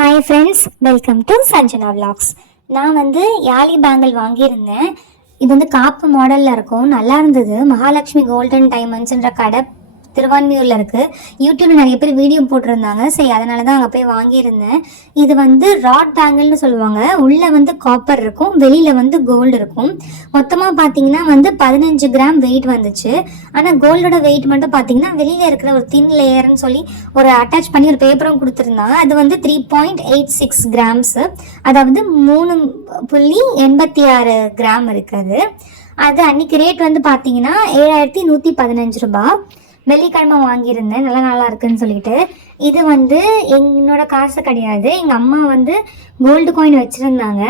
Hi friends welcome to Sanjana vlogs நான் வந்து யாலி bangle வாங்கியிருந்தேன். இது வந்து காப்பு மாடலில் இருக்கும். நல்லா இருந்தது. மகாலட்சுமி கோல்டன் டைமண்ட்ஸ்ன்ற கடை திருவான்மியூரில் இருக்குது யூடியூப்ல நிறைய பேர் வீடியோ போட்டிருந்தாங்க. சரி அதனால தான் அங்கே போய் வாங்கியிருந்தேன். இது வந்து ராட் பேங்கிள்னு சொல்லுவாங்க. உள்ளே வந்து காப்பர் இருக்கும். வெளியில் வந்து கோல்டு இருக்கும். மொத்தமாக பார்த்தீங்கன்னா வந்து பதினஞ்சு கிராம் வெயிட் வந்துச்சு. ஆனால் கோல்டோட வெயிட் மட்டும் பார்த்தீங்கன்னா வெளியில் இருக்கிற ஒரு தின் லேயர்னு சொல்லி ஒரு அட்டாச் பண்ணி ஒரு பேப்பரும் கொடுத்துருந்தாங்க. அது வந்து three point eight six grams அதாவது மூணு புள்ளி எண்பத்தி ஆறு கிராம் இருக்குது அது. அன்னைக்கு ரேட் வந்து பார்த்தீங்கன்னா ஏழாயிரத்தி நூற்றி பதினஞ்சு ரூபாய். வெள்ளிக்கிழமை வாங்கியிருந்தேன். நல்லா நல்லா இருக்குன்னு சொல்லிட்டு. இது வந்து என்னோட காசு கிடையாது. எங்கள் அம்மா வந்து கோல்டு காயின் வச்சுருந்தாங்க.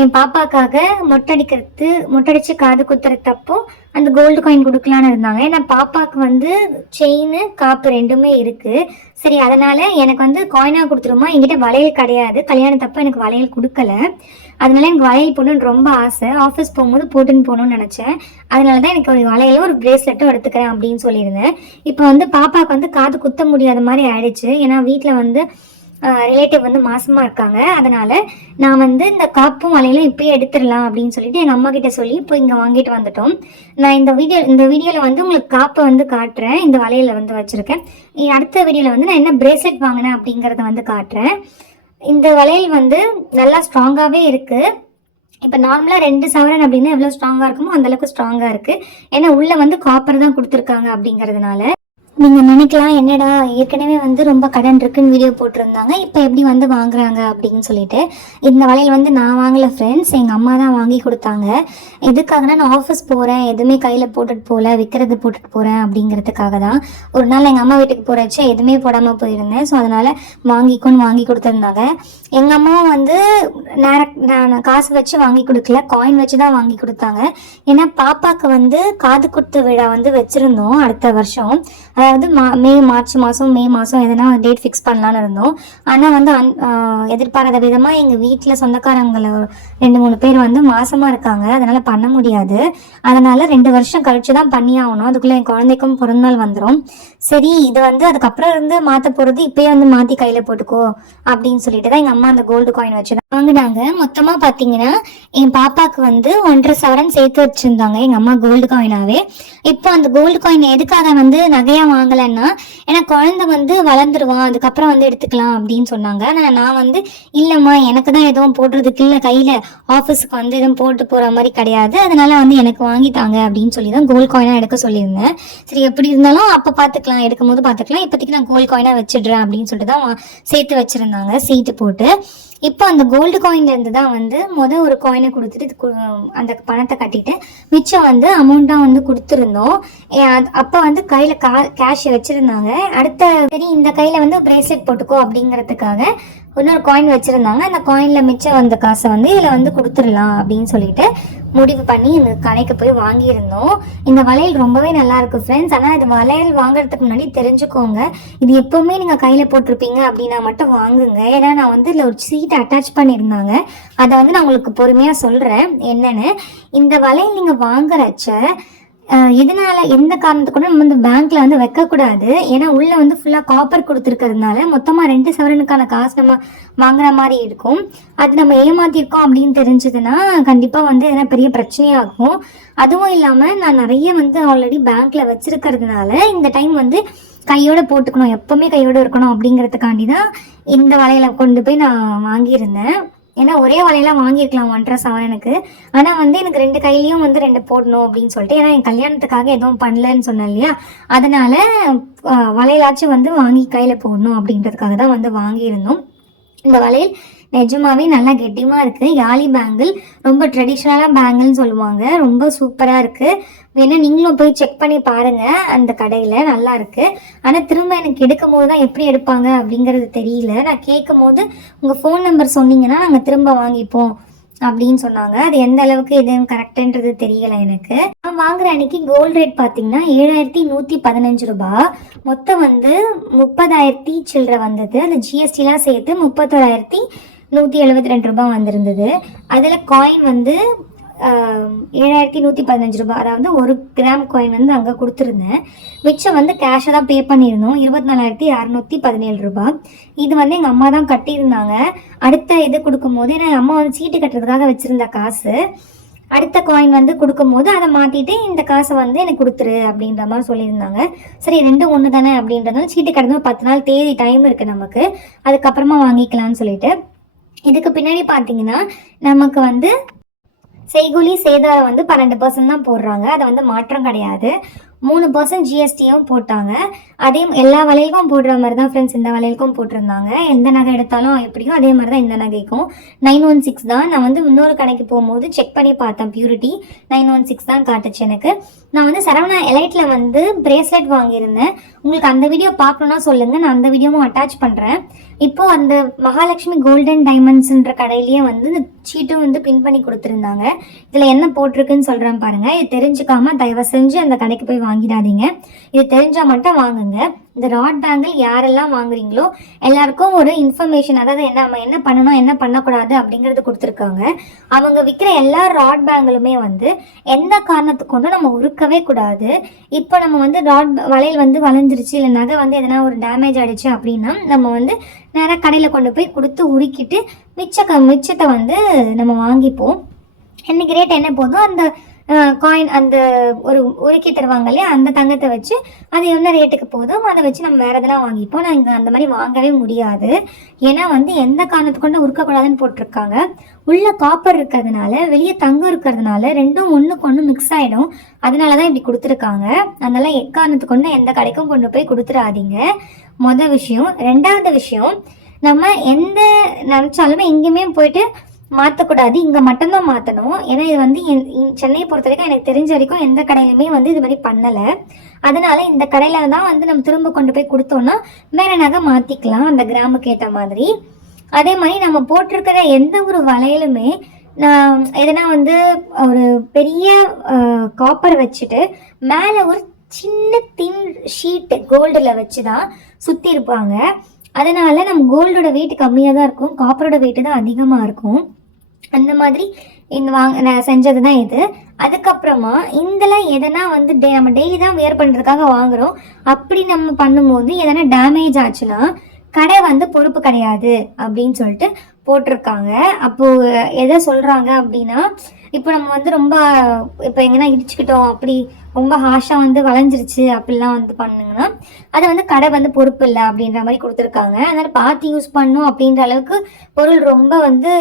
என் பாப்பாக்காக மொட்டடிக்கிறது மொட்டடிச்சு காது குத்துறதப்போ அந்த கோல்டு காயின் கொடுக்கலான்னு இருந்தாங்க. ஏன்னா பாப்பாவுக்கு வந்து செயின் காப்பு ரெண்டுமே இருக்கு. சரி அதனால எனக்கு வந்து காயினாக கொடுத்துருமா? என்கிட்ட வளையல் கிடையாது. கல்யாணத்தப்போ எனக்கு வளையல் கொடுக்கல. அதனால எனக்கு வளையல் போடணும்னு ரொம்ப ஆசை. ஆஃபீஸ் போகும்போது போட்டுன்னு போகணும்னு நினச்சேன். அதனால தான் எனக்கு ஒரு வளையல ஒரு பிரேஸ்லெட்டும் எடுத்துக்கிறேன் அப்படின்னு சொல்லியிருந்தேன். இப்போ வந்து பாப்பாவுக்கு வந்து காது குத்த முடியாத மாதிரி ஆயிடுச்சு. ஏன்னா வீட்டில் வந்து ரிலேட்டிவ் வந்து மாசமாக இருக்காங்க. அதனால் நான் வந்து இந்த காப்பும் மலையெல்லாம் இப்போயே எடுத்துடலாம் அப்படின்னு சொல்லிட்டு எங்கள் அம்மா கிட்ட சொல்லி இப்போ இங்கே வாங்கிட்டு வந்துட்டோம். நான் இந்த வீடியோ இந்த வீடியோவில் வந்து உங்களுக்கு காப்பை வந்து காட்டுறேன். இந்த வலையில் வந்து வச்சுருக்கேன். அடுத்த வீடியோவில் வந்து நான் என்ன பிரேஸ்லெட் வாங்கினேன் அப்படிங்கிறத வந்து காட்டுறேன். இந்த வளையல் வந்து நல்லா ஸ்ட்ராங்காகவே இருக்குது இப்போ நார்மலாக ரெண்டு சவரன் அப்படின்னா எவ்வளோ ஸ்ட்ராங்காக இருக்குமோ அந்த அளவுக்கு ஸ்ட்ராங்காக இருக்குது ஏன்னா உள்ளே வந்து காப்பர் தான் கொடுத்துருக்காங்க அப்படிங்கிறதுனால. நீங்கள் நினைக்கலாம் என்னடா ஏற்கனவே வந்து ரொம்ப கடன் இருக்குன்னு வீடியோ போட்டிருந்தாங்க இப்போ எப்படி வந்து வாங்குறாங்க அப்படின்னு சொல்லிட்டு. இந்த வளையல் வந்து நான் வாங்கல ஃப்ரெண்ட்ஸ் எங்கள் அம்மா தான் வாங்கி கொடுத்தாங்க. எதுக்காகனா நான் ஆஃபீஸ் போகிறேன் எதுவுமே கையில் போட்டுட்டு போகல விற்கிறது போட்டுட்டு போகிறேன் அப்படிங்கிறதுக்காக தான். ஒரு நாள் எங்கள் அம்மா வீட்டுக்கு போகிறச்ச எதுவுமே போடாமல் போயிருந்தேன். ஸோ அதனால் வாங்கிக்கோன்னு வாங்கி கொடுத்துருந்தாங்க. எங்கள் அம்மாவும் வந்து நான் காசு வச்சு வாங்கி கொடுக்கல காயின் வச்சு தான் வாங்கி கொடுத்தாங்க. ஏன்னா பாப்பாக்கு வந்து காது குத்து விழா வந்து வச்சுருந்தோம் அடுத்த வருஷம். அதாவது மா மே மார்ச் மாதம் மே மாதம் எதனா டேட் ஃபிக்ஸ் பண்ணலான்னு இருந்தோம். ஆனால் வந்து அன் ஆஹ் எதிர்பாராத விதமாக எங்கள் வீட்டில் சொந்தக்காரங்கள ரெண்டு மூணு பேர் வந்து மாசமாக இருக்காங்க. அதனால் பண்ண முடியாது. அதனால் ரெண்டு வருஷம் கழிச்சு தான் பண்ணி ஆகணும். அதுக்குள்ளே என் குழந்தைக்கும் பிறந்தநாள் வந்துடும் சரி இது வந்து அதுக்கப்புறம் இருந்து மாற்ற போகிறது இப்பயே வந்து மாற்றி கையில் போட்டுக்கோ அப்படின்னு சொல்லிட்டு தான் எங்கள் அம்மா அந்த கோல்டு காயின் வச்சு தான் வாங்கினாங்க. மொத்தமாக பார்த்தீங்கன்னா என் பாப்பாவுக்கு வந்து ஒன்றரை சவரன் சேர்த்து வச்சுருந்தாங்க எங்கள் அம்மா கோல்டு காயினாவே இப்போ அந்த கோல்டு காயின் எதுக்காக வந்து நகையாக வாங்கலைன்னா ஏன்னா குழந்தை வந்து வளர்ந்துருவான் அதுக்கப்புறம் வந்து எடுத்துக்கலாம் அப்படின்னு சொன்னாங்க. ஆனால் நான் வந்து இல்லைம்மா எனக்கு தான் எதுவும் போடுறதுக்கு இல்லை கையில் ஆஃபீஸுக்கு வந்து எதுவும் போட்டு போகிற மாதிரி கிடையாது. அதனால வந்து எனக்கு வாங்கிட்டாங்க அப்படின்னு சொல்லி தான் கோல்டு காயினாக எடுக்க சொல்லியிருந்தேன். சரி எப்படி இருந்தாலும் அப்போ பார்த்துக்கலாம் எடுக்கும் போது பார்த்துக்கலாம். இப்போதைக்கு நான் கோல்டு காயினாக வச்சிடுறேன் அப்படின்னு சொல்லிட்டு தான் சேர்த்து வச்சுருந்தாங்க சீட்டு போட்டு. இப்போ அந்த கோல்டு காயின்லேருந்து தான் வந்து மொதல் ஒரு காயினை கொடுத்துட்டு அந்த பணத்தை கட்டிட்டு மிச்சம் வந்து அமௌண்ட்டாக வந்து கொடுத்துருந்தோம். அப்போ வந்து கையில் கா கேஷ் வச்சுருந்தாங்க. அடுத்த சரி இந்த கையில் வந்து பிரேஸ்லெட் போட்டுக்கோ அப்படிங்கிறதுக்காக இன்னொரு காயின் வச்சுருந்தாங்க. அந்த காயினில் மிச்சம் வந்த காசை வந்து இதில் வந்து கொடுத்துடலாம் அப்படின்னு சொல்லிட்டு முடிவு பண்ணி இந்த கடைக்கு போய் வாங்கியிருந்தோம். இந்த வளையல் ரொம்பவே நல்லா இருக்கு ஃப்ரெண்ட்ஸ் ஆனால் இது வளையல் வாங்குறதுக்கு முன்னாடி தெரிஞ்சுக்கோங்க. இது எப்பவுமே நீங்கள் கையில் போட்டிருப்பீங்க அப்படின்னா மட்டும் வாங்குங்க. ஏன்னா நான் வந்து இதில் ஒரு சீட் அட்டாச் பண்ணியிருந்தாங்க. அதை வந்து நான் உங்களுக்கு பொறுமையாக சொல்கிறேன் என்னென்னு இந்த வளையல் நீங்கள் வாங்குறச்ச எதனால எந்த காரணத்துக்கு கூட நம்ம வந்து பேங்க்ல வந்து வைக்கக்கூடாது? ஏன்னா உள்ள வந்து ஃபுல்லாக காப்பர் கொடுத்துருக்கிறதுனால மொத்தமாக ரெண்டு சவரனுக்கான காசு நம்ம வாங்குற மாதிரி இருக்கும். அது நம்ம ஏமாத்திருக்கோம் அப்படின்னு தெரிஞ்சதுன்னா கண்டிப்பாக வந்து எதனா பெரிய பிரச்சனையாகும். அதுவும் இல்லாமல் நான் நிறைய வந்து ஆல்ரெடி பேங்க்ல வச்சிருக்கிறதுனால இந்த டைம் வந்து கையோட போட்டுக்கணும். எப்பவுமே கையோட இருக்கணும் அப்படிங்கிறதுக்காண்டி தான் இந்த வலையில கொண்டு போய் நான் வாங்கியிருந்தேன். ஏன்னா ஒரே வலையில வாங்கியிருக்கலாம் ஒன்றரை சவரனுக்கு ஆனால் வந்து எனக்கு ரெண்டு கையிலையும் வந்து ரெண்டு போடணும் அப்படின்னு சொல்லிட்டு ஏன்னா என் கல்யாணத்துக்காக எதுவும் பண்ணலன்னு சொன்னேன் இல்லையா? அதனால அஹ், வளையலாச்சும் வந்து வாங்கி கையில் போடணும் அப்படின்றதுக்காக தான் வந்து வாங்கியிருந்தோம். இந்த வளையல் நிஜமாவே நல்லா கெட்டியமாக இருக்குது யாலி பேங்கிள் ரொம்ப ட்ரெடிஷ்னலாக பேங்கிள்னு சொல்லுவாங்க. ரொம்ப சூப்பராக இருக்குது வேணா நீங்களும் போய் செக் பண்ணி பாருங்க. அந்த கடையில் நல்லா இருக்கு. ஆனால் திரும்ப எனக்கு எடுக்கும் போது தான் எப்படி எடுப்பாங்க அப்படிங்கிறது தெரியல. நான் கேட்கும் போது உங்கள் ஃபோன் நம்பர் சொன்னீங்கன்னா நாங்கள் திரும்ப வாங்கிப்போம் அப்படின்னு சொன்னாங்க. அது எந்த அளவுக்கு எதுவும் கரெக்டுன்றது தெரியல எனக்கு. நான் வாங்குற அன்னைக்கு கோல்ட் ரேட் பார்த்தீங்கன்னா ஏழாயிரத்தி நூற்றி பதினஞ்சு ரூபாய். மொத்தம் வந்து முப்பதாயிரத்தி சில்லற வந்தது. அந்த ஜிஎஸ்டிலாம் சேர்த்து முப்பத்தோராயிரத்தி நூற்றி எழுபத்தி ரெண்டு ரூபாய் வந்திருந்தது. அதில் காயின் வந்து ஏழாயிரத்தி நூற்றி பதினஞ்சு ரூபாய் அதாவது ஒரு கிராம் காயின் வந்து அங்கே கொடுத்துருந்தேன். மிச்சம் வந்து கேஷை தான் பே பண்ணியிருந்தோம். இருபத்தி நாலாயிரத்தி அறநூற்றி பதினேழு ரூபாய். இது வந்து எங்கள் அம்மா தான் கட்டியிருந்தாங்க. அடுத்த இது கொடுக்கும்போது ஏன்னா அம்மா வந்து சீட்டு கட்டுறதுக்காக வச்சுருந்த காசு. அடுத்த காயின் வந்து கொடுக்கும்போது அதை மாற்றிட்டு இந்த காசை வந்து எனக்கு கொடுத்துரு அப்படின்ற மாதிரி சொல்லியிருந்தாங்க. சரி ரெண்டும் ஒன்று தானே அப்படின்றதுனால சீட்டு கட்டணும். பத்து நாள் தேதி டைம் இருக்குது நமக்கு. அதுக்கப்புறமா வாங்கிக்கலாம்னு சொல்லிட்டு. இதுக்கு பின்னாடி பார்த்தீங்கன்னா நமக்கு வந்து செய்கூலி சேதாரம் வந்து பன்னெண்டு பர்சன்ட் தான் போடுறாங்க. அதை வந்து மாற்றம் கிடையாது. மூணு பர்சன்ட் ஜிஎஸ்டியும் போட்டாங்க. அதே எல்லா வளையலுக்கும் போடுற மாதிரி தான் ஃப்ரெண்ட்ஸ் இந்த வளையலுக்கும் போட்டிருந்தாங்க. எந்த நகை எடுத்தாலும் எப்படியும் அதே மாதிரி தான் இந்த நகைக்கும். நைன் ஒன் சிக்ஸ் தான். நான் வந்து இன்னொரு கடைக்கு போகும்போது செக் பண்ணி பார்த்தேன் பியூரிட்டி நைன் ஒன் சிக்ஸ் தான் காட்டுச்சு எனக்கு. நான் வந்து சரவணா எலைட்டில் வந்து பிரேஸ்லெட் வாங்கியிருந்தேன். உங்களுக்கு அந்த வீடியோ பார்க்கணுன்னா சொல்லுங்கள் நான் அந்த வீடியோவும் அட்டாச் பண்ணுறேன் இப்போ அந்த மகாலட்சுமி கோல்டன் டைமண்ட்ஸ்ன்ற கடையிலேயே வந்து இந்த சீட்டும் வந்து பின் பண்ணி கொடுத்துருந்தாங்க. இதில் என்ன போட்டிருக்குன்னு சொல்கிறேன் பாருங்கள் இது தெரிஞ்சுக்காம தயவு செஞ்சு அந்த கடைக்கு போய் வாங்கிடாதீங்க. இது தெரிஞ்சால் மட்டும் வாங்குங்க. இந்த ராட் பேங்கிள் யாரெல்லாம் வாங்குறீங்களோ எல்லாருக்கும் ஒரு இன்ஃபர்மேஷன் அதாவது என்ன நம்ம என்ன பண்ணணும் என்ன பண்ணக்கூடாது அப்படிங்கிறது கொடுத்துருக்காங்க. அவங்க விற்கிற எல்லா ராட் பேங்கிளுமே வந்து எந்த காரணத்துக்கு கொண்டும் நம்ம உருக்கவே கூடாது. இப்போ நம்ம வந்து ராட் வளையல் வந்து வளைஞ்சிருச்சு இல்லை நகை வந்து எதனா ஒரு டேமேஜ் ஆகிடுச்சு அப்படின்னா நம்ம வந்து நேராக கடையில் கொண்டு போய் கொடுத்து உருக்கிட்டு மிச்ச க மிச்சத்தை வந்து நம்ம வாங்கிப்போம். இன்னைக்கு ரேட் என்ன போதும் அந்த காயின் அந்த ஒரு உருக்கி தருவாங்க இல்லையா? அந்த தங்கத்தை வச்சு அது என்ன ரேட்டுக்கு போதும் அதை வச்சு நம்ம வேறு எதனா வாங்கிப்போம். நான் இங்கே அந்த மாதிரி வாங்கவே முடியாது. ஏன்னா வந்து எந்த காரணத்துக்கு கொண்டு உருக்கக்கூடாதுன்னு போட்டிருக்காங்க. உள்ள காப்பர் இருக்கிறதுனால வெளியே தங்கம் இருக்கிறதுனால ரெண்டும் ஒன்றுக்கு ஒன்று மிக்ஸ் ஆகிடும் அதனால தான் இப்படி கொடுத்துருக்காங்க. அதனால எக்காரணத்துக்கு கொண்டு எந்த கடைக்கும் கொண்டு போய் கொடுத்துடாதீங்க மொதல் விஷயம். ரெண்டாவது விஷயம் நம்ம எந்த நினச்சாலுமே எங்கேயுமே போயிட்டு மாற்றக்கூடாது இங்கே மட்டும்தான் மாற்றணும் ஏன்னா இது வந்து என் சென்னையை பொறுத்த வரைக்கும் எனக்கு தெரிஞ்ச வரைக்கும் எந்த கடையிலுமே வந்து இது மாதிரி பண்ணலை. அதனால இந்த கடையில் தான் வந்து நம்ம திரும்ப கொண்டு போய் கொடுத்தோம்னா வேற நகை மாற்றிக்கலாம் அந்த கிராமுக்கு ஏற்ற மாதிரி. அதே மாதிரி நம்ம போட்டிருக்கிற எந்த ஒரு வளையலுமே நான் எதனா வந்து ஒரு பெரிய காப்பர் வச்சுட்டு மேலே ஒரு சின்ன தின் ஷீட்டு கோல்டில் வச்சு தான் சுற்றி இருப்பாங்க. அதனால நம்ம கோல்டோட வெயிட் கம்மியாக தான் இருக்கும். காப்பரோட வெயிட் தான் அதிகமாக இருக்கும். அந்த மாதிரி இந்த வாங்க நான் செஞ்சது தான் இது. அதுக்கப்புறமா இதில் எதனா வந்து டே நம்ம டெய்லி தான் வேர் பண்ணுறதுக்காக வாங்குகிறோம் அப்படி நம்ம பண்ணும்போது எதனா டேமேஜ் ஆச்சுன்னா கடை வந்து பொறுப்பு கிடையாது அப்படின்னு சொல்லிட்டு போட்டிருக்காங்க. அப்போது எதை சொல்கிறாங்க அப்படின்னா இப்போ நம்ம வந்து ரொம்ப இப்போ எங்கன்னா இடிச்சுக்கிட்டோம் அப்படி ரொம்ப ஹாஷாக வந்து வளைஞ்சிருச்சு அப்படிலாம் வந்து பண்ணுங்கன்னா அதை வந்து கடை வந்து பொறுப்பு இல்லை அப்படின்ற மாதிரி கொடுத்துருக்காங்க. அதனால் பார்த்து யூஸ் பண்ணும் அப்படின்ற அளவுக்கு பொருள் ரொம்ப வந்து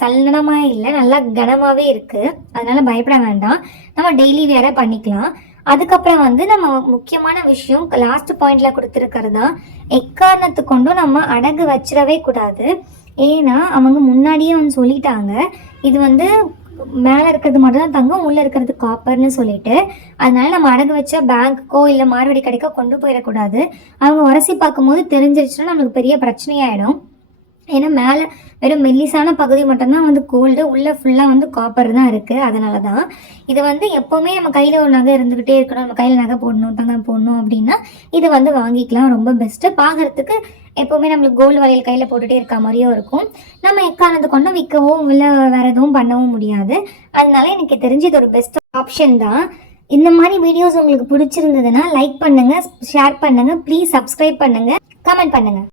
சல்லனமாக இல்லை நல்லா கனமாகவே இருக்குது அதனால் பயப்பட வேண்டாம். நம்ம டெய்லி வேற பண்ணிக்கலாம். அதுக்கப்புறம் வந்து நம்ம முக்கியமான விஷயம் லாஸ்ட் பாயிண்ட்ல கொடுத்துருக்கிறது தான் எக்காரணத்து கொண்டும் நம்ம அடகு வச்சிடவே கூடாது. ஏன்னா அவங்க முன்னாடியே வந்து சொல்லிட்டாங்க. இது வந்து மேலே இருக்கிறது மட்டும் தான் தங்கம் உள்ளே இருக்கிறது காப்பர்னு சொல்லிட்டு. அதனால நம்ம அடகு வச்ச பேங்க்குக்கோ இல்லை மார்வடி கடைக்கோ கொண்டு போயிடக்கூடாது. அவங்க உரசி பார்க்கும்போது தெரிஞ்சிருச்சுன்னா நம்மளுக்கு பெரிய பிரச்சனையாயிடும். ஏன்னா மேலே வெறும் மெல்லிசான பகுதி மட்டும்தான் வந்து கோல்டு உள்ளே ஃபுல்லாக வந்து காப்பர் தான் இருக்குது அதனால தான் இது வந்து எப்போவுமே நம்ம கையில் ஒரு நகை இருந்துக்கிட்டே இருக்கணும். நம்ம கையில் நகை போடணும் தங்கம் போடணும் அப்படின்னா இது வந்து வாங்கிக்கலாம். ரொம்ப பெஸ்ட்டு பார்க்கறதுக்கு எப்போவுமே நம்மளுக்கு கோல்டு வளையல் கையில் போட்டுகிட்டே இருக்க மாதிரியும் இருக்கும். நம்ம எக்காரணத்து கொண்டும் விற்கவும் இல்லை வேறு எதுவும் பண்ணவும் முடியாது. அதனால எனக்கு தெரிஞ்சு இது ஒரு பெஸ்ட் ஆப்ஷன் தான். இந்த மாதிரி வீடியோஸ் உங்களுக்கு பிடிச்சிருந்ததுன்னா லைக் பண்ணுங்கள் ஷேர் பண்ணுங்கள் ப்ளீஸ் சப்ஸ்கிரைப் பண்ணுங்கள் கமெண்ட் பண்ணுங்கள்